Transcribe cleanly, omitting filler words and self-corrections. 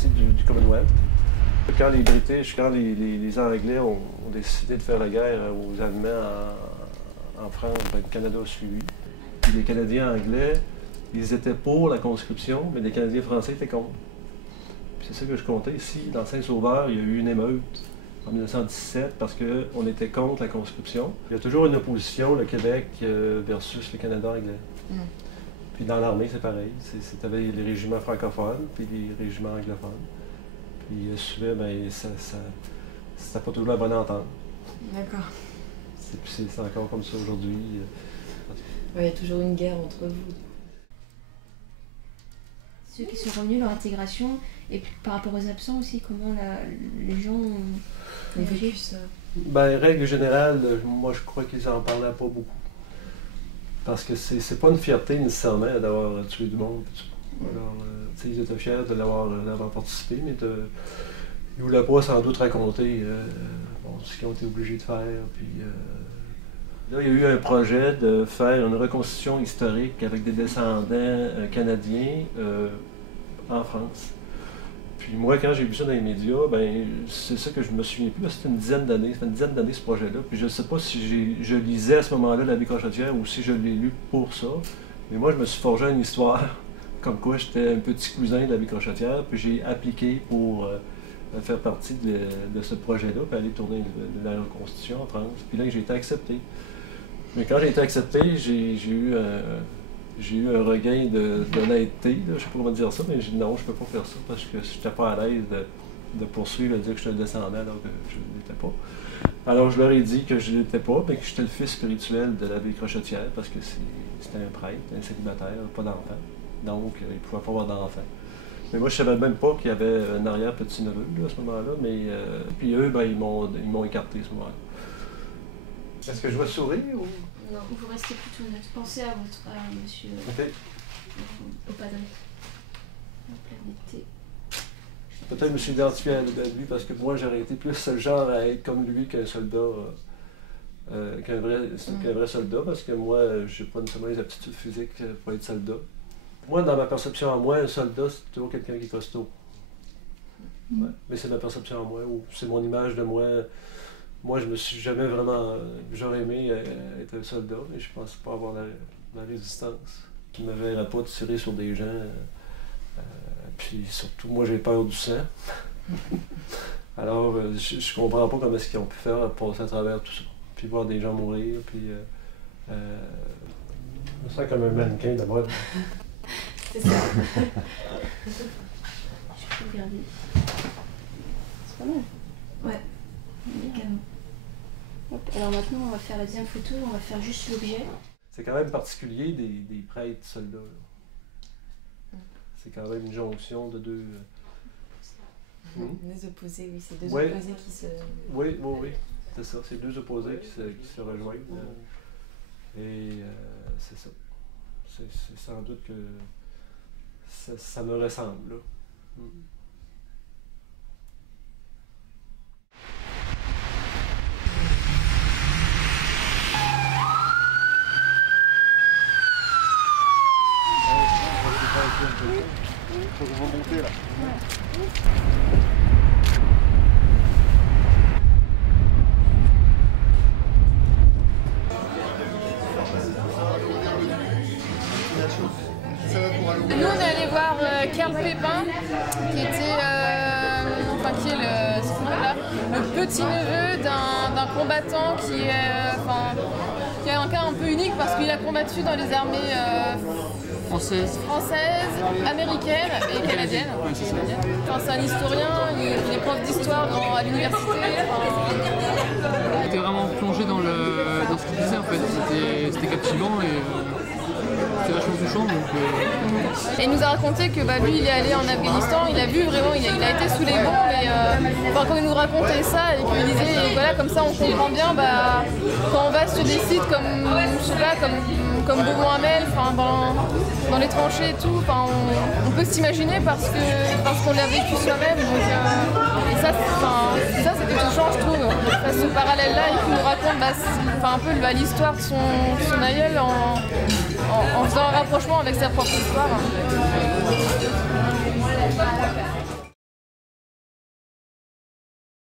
partie du Commonwealth. Quand les British, quand les Anglais ont décidé de faire la guerre aux Allemands en France, ben, le Canada a suivi. Puis les Canadiens anglais, ils étaient pour la conscription, mais les Canadiens français étaient contre. Puis c'est ça que je comptais ici, dans Saint-Sauveur, il y a eu une émeute en 1917 parce qu'on était contre la conscription. Il y a toujours une opposition, le Québec versus le Canada anglais. Puis dans l'armée, c'est pareil. Tu avais les régiments francophones puis les régiments anglophones. Puis souvent, ben, c'était pas toujours la bonne entente. D'accord. C'est encore comme ça aujourd'hui. Ouais, il y a toujours une guerre entre vous. Ceux qui sont revenus, leur intégration, et puis par rapport aux absents aussi, comment les gens ont vécu ça? Ben, règle générale, moi je crois qu'ils en parlaient pas beaucoup. Parce que c'est pas une fierté nécessairement d'avoir tué du monde. Alors, ils étaient fiers de l'avoir participé, mais ils ne voulaient pas sans doute raconter ce qu'ils ont été obligés de faire. Puis, là, il y a eu un projet de faire une reconstitution historique avec des descendants canadiens en France. Puis moi, quand j'ai vu ça dans les médias, ben c'est ça que je me souviens plus. C'était une dizaine d'années. Ça fait une dizaine d'années ce projet-là. Puis je ne sais pas si je lisais à ce moment-là La Vie crochetière ou si je l'ai lu pour ça. Mais moi, je me suis forgé une histoire comme quoi j'étais un petit cousin de La Vie crochetière. Puis j'ai appliqué pour faire partie de ce projet-là, puis aller tourner de la reconstitution en France. Puis là, j'ai été accepté. Mais quand j'ai été accepté, j'ai eu un regain d'honnêteté, je ne sais pas comment dire ça, mais j'ai dit non, je ne peux pas faire ça parce que je n'étais pas à l'aise de poursuivre, de dire que je suis le descendant alors que je ne l'étais pas. Alors je leur ai dit que je ne l'étais pas, mais que j'étais le fils spirituel de l'abbé Crochetière parce que c'était un prêtre, un célibataire, pas d'enfant. Donc il ne pouvait pas avoir d'enfant. Mais moi, je ne savais même pas qu'il y avait un arrière-petit-neveu à ce moment-là, mais puis eux, ben, ils m'ont écarté à ce moment-là. Est-ce que je dois sourire ou... Non, vous restez plutôt neutre. Pensez à monsieur au padré. Peut-être je me suis identifié à lui parce que moi j'aurais été plus le genre à être comme lui qu'un soldat, qu'un vrai soldat, parce que moi j'ai pas nécessairement les aptitudes physiques pour être soldat. Moi, dans ma perception à moi, un soldat c'est toujours quelqu'un qui est costaud. Ouais. Mais c'est ma perception à moi, ou c'est mon image de moi. Moi, je me suis jamais vraiment... J'aurais aimé être un soldat, mais je pense pas avoir la résistance. Je ne me verrais pas tirer sur des gens. Puis surtout, moi, j'ai peur du sang. Alors, je comprends pas comment est-ce qu'ils ont pu faire pour passer à travers tout ça. Puis voir des gens mourir, puis... je me sens comme un mannequin de mode. C'est ça. Je peux regarder. C'est pas mal. Ouais. Alors maintenant, on va faire la deuxième photo, on va faire juste l'objet. C'est quand même particulier des prêtres soldats. C'est quand même une jonction de deux... Les opposés, oui, c'est deux opposés qui se... Oui, c'est ça, c'est deux opposés qui se rejoignent. Et c'est ça. C'est sans doute que ça me ressemble, là. Faut remonter là. Nous, on est allé voir Karl Pépin, qui était, le petit-neveu d'un combattant qui a un cas un peu unique parce qu'il a combattu dans les armées françaises, américaines et canadiennes. C'est un historien, il est prof d'histoire à l'université. Il était vraiment plongé dans ce qu'il disait en fait, c'était captivant et c'était vachement touchant. Et il nous a raconté que lui il est allé en Afghanistan, il a vu vraiment, il a été sous les bombes et quand il nous racontait ça et qu'il disait voilà comme ça on comprend bien quand on va sur des sites comme je sais pas comme Beaumont-Hamel, dans les tranchées et tout, on peut s'imaginer parce qu'on l'a vécu soi-même. Et ça c'était touchant, je trouve, ce parallèle-là et qu'il nous raconte un peu l'histoire de son aïeul en faisant un rapprochement avec sa propre histoire.